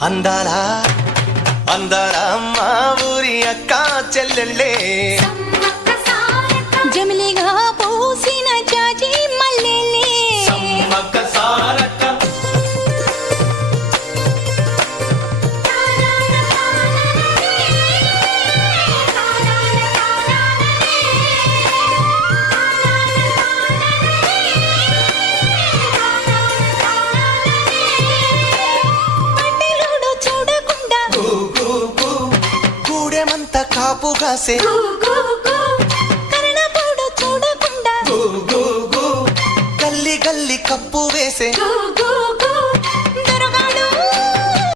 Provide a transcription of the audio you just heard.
అందాల అందాల మా ఊరి అక్క చెల్లెళ్ళే జమిలిగా పూసిన జాజి మల్లెలే సమ్మక్క సారక్క పట్టెలోడు చూడకుండా గూడెమంతా కాపుగాసే కరణపోడు చూడకుండా గల్లి గల్లి కప్పు వేసే